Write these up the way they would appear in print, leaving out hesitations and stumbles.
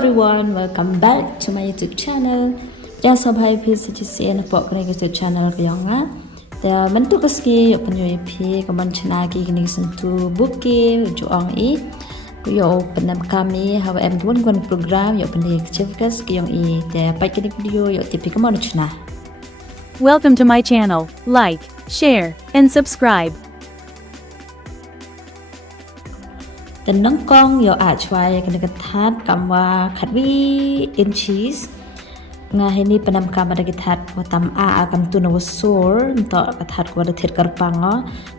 everyone, welcome back to my YouTube channel. Jangan sampai PCC nampak kena YouTube channel kayaknya. Dan bentuk keski penyuipi keman cenagi kini sentuh buki juang yo penam kami hawa em guna program yo pendek civkas kiyong dan pai kini video yo tipi keman shna. Welcome to my channel. Like, share, and subscribe. Dan nongkong yo achway kena ketat kamwa khatwi in cheese nga hini penam kam ada ketat watam akam tu no sor untuk ketat ko ada thit karpang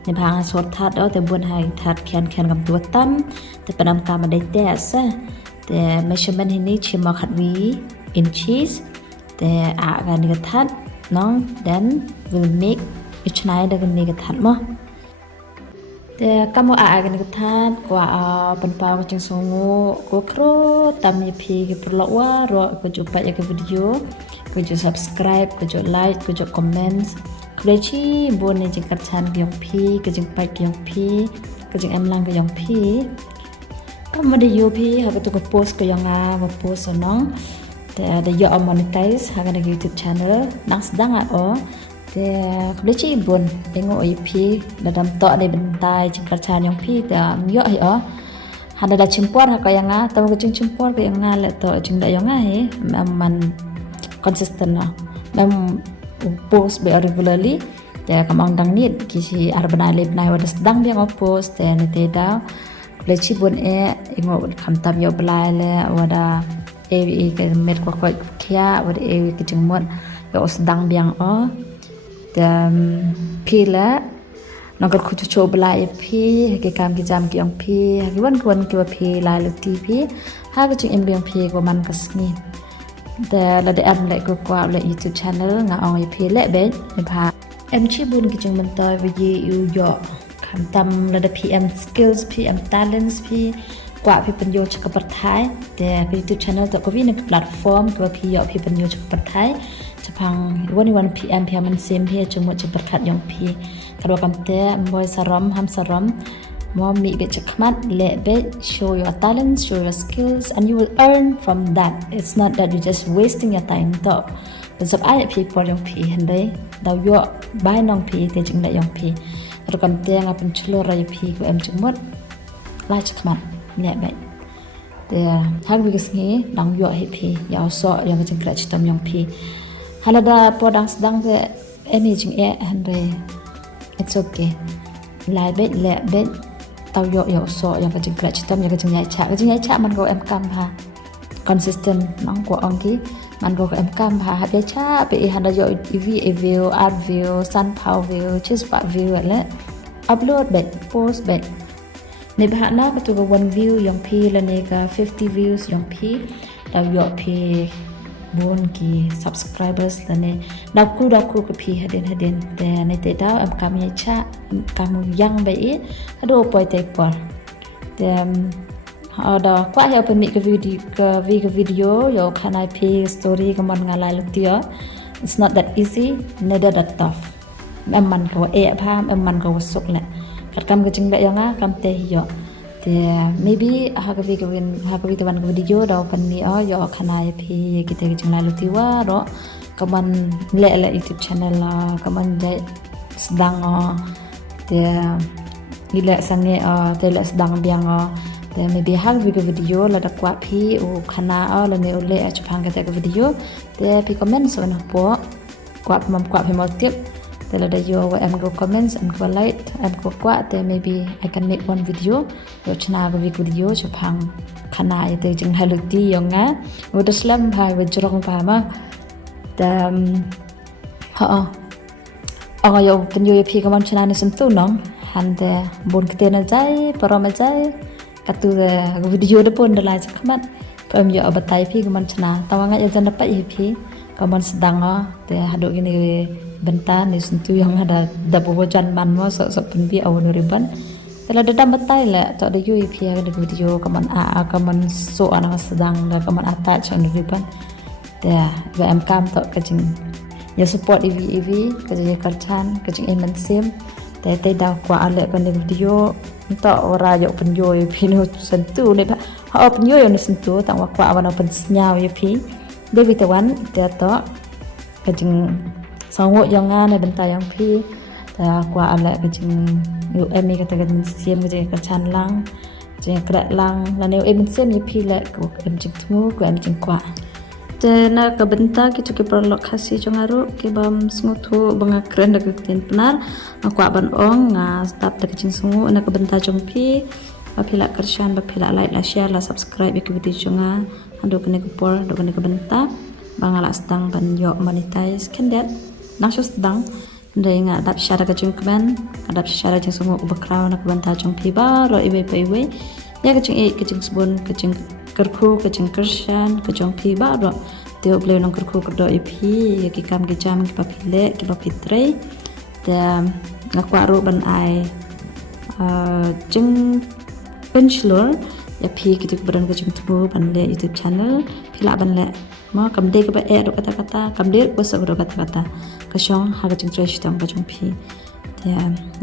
ni bhang sor that te bun hai that khan kam tu watam te penam kam ada tes te measurement hini chima khatwi in cheese te aga ni ketat nong then will make each night ada ni ketat mo kamu akan ketat kwah penpau kecing songo ko kro tam yepi ke paralok wa ro ko jumpa ya ke video ko jo subscribe ko jo like ko jo comment khublei bon ni jingkyrshan Jong pi ke jing peit Jong pi ke jing lang ke Jong pi kamu de yo pi ha ko post ko yang post sonong ada yo monetize ha ke YouTube channel nang sedang khublei bon tengok IP dalam tok ni bynta Jingkyrshan Jong pi ta yo ai hana da chimpor ha kaya nga taw ko chimpor kaya nga le to jing da yo nga man consistent na mem post be regularly ya kamang dang ni kisi arbana le bnai wada sedang dia post te ni te da khublei bon ingo khamtam yo blai le wada ke met ko kya wada ke jingmot yo sedang biang dan pila nongkar kucu coba pi ke kam ki jam ki ong pi hakiwan kuan ki pi la lu ti pi ha ke chung em pi ko man kasni da la de am le ko kwa le YouTube channel nga ong pi le be ni pha em chi bun ki chung mentoy vi yu yo kam tam la de PM skills PM talents pi kwa pi penyo chak perthai de YouTube channel to ko vi ne platform ko pi yo pi penyo chak perthai Jepang one PM man same here cuma berkat Jong pi kalau kamu boy saram ham saram mau mi be cekmat le be show your talents show your skills and you will earn from that it's not that you just wasting your time to sebab ai people Jong pi hendai dau yo bai nong pi te jing da Jong pi kalau kamu ngapen celur rai pi ko em cekmat la cekmat le be dia hak bigas ni dang yo he pi ya so yang jing kra chitam Jong pi halada podang sedang ke jing hande it's okay lai bet le bet tau yo so yang kajing kra chitam yang kajing yai cha man go em kam ha consistent nong ko ongki man go em kam ha be cha be handa yo view art view sun power view cheese part view le upload bet post bet ni ba na ka tu go one view Jong pi la ne ka 50 views Jong pi tau yo pi bon ki subscribers lane daku ke pi hadin dan nete da am kami cha kamu yang bai ado poi te por dan ada kwah ya permit ke video yo kanai pi story kaman ngalai lutia it's not that easy neither that tough man ko pham man ko sok le kat kam ke jing ba yang kam te yo maybe hakavi kawan video daw panni yo khana phi kite jing la lutiwa ro kaman le YouTube channel la kaman jai sedang te ile sange te le sedang biang te maybe hakavi video la da kwa phi u khana la ne ule chapang ka video te phi comment so na po kwa phi mo tip Tela da yo em go comments em go like em go kwa te maybe I can make one video yo chna go video chapang khana te jing haluti yo nga udah slam bhai we jorong pa ma da yo kan yo pi kaman chna ni sentu nong hande bon kete na jai parom jai katu video de pon da la chakmat pem yo abatai pi kaman chna tawanga ya jan dapat pi kaman sedang te hado gini bynta ni Syntiew yang ada dapat wajan man mo so penbi awan riban kalau ada batai le to ada yu pi ada video kaman kaman so anak sedang da kaman attach on riban da em kam to kajing ya support ev kajing Jingkyrshan kajing eman sim Tay dah kwah alek kan video untuk orang yang penyo ya pi no sentuh ni ha penyo yang sentuh tak kwah awan open Syntiew ya pi de bitawan dia to kajing sangok jangan bynta yang pi ta kwah alek kajing yu emi kata kajing siam kajing kyrshan lang kajing krak lang lan yu em siam ya pi lek ko em jing tmu ko em jing kwah na ka bynta kita ke paralok khasi jongaru ke bam smutu banga keren dak tin penar aku aban ong nga stap dak jing sungu na ka bynta jong pi apila kyrshan bapila like la share la subscribe ke video jonga ando kene ke por do kene ke bynta banga la stang ban yo monetize kendet nasus dang ndai nga dap share ka jing kmen dap share jing sungu bakraw na ka bynta jong pi ba ro iwe pe iwe ya ka jing sebun ka jing kerku ke jingkyrshan ke jong pi ba ro teo bleu nong kerku kerdo ipi ki kam ki jam ki papile ki papitre da ngakwa ro ban ai jing penchlor ya pi ki tuk badan ke jing tu ban le YouTube channel pila ban le ma kam de ke ba do kata-kata kam de ko sa do kata-kata ka shong ha ke jing trash tang ka jong pi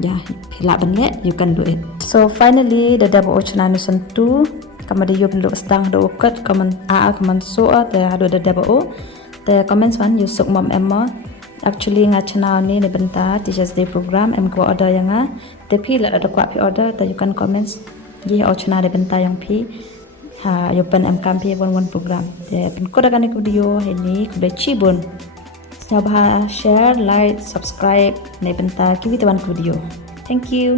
ya pila ban le you can do it. So finally the double ochna no sentu kamade yo belok stang do kat kaman kaman so te hado da deba o te comments wan yusuk mom emma actually nga channel ni ne bynta teachers day program em ko order yang te pi la da kwa pi order te you can comments ye o channel de bynta yang pi ha yo pen em kam pi one program te pen ko da kan video ini khublei chibun sabha share like subscribe ne bynta ki wan video. Thank you.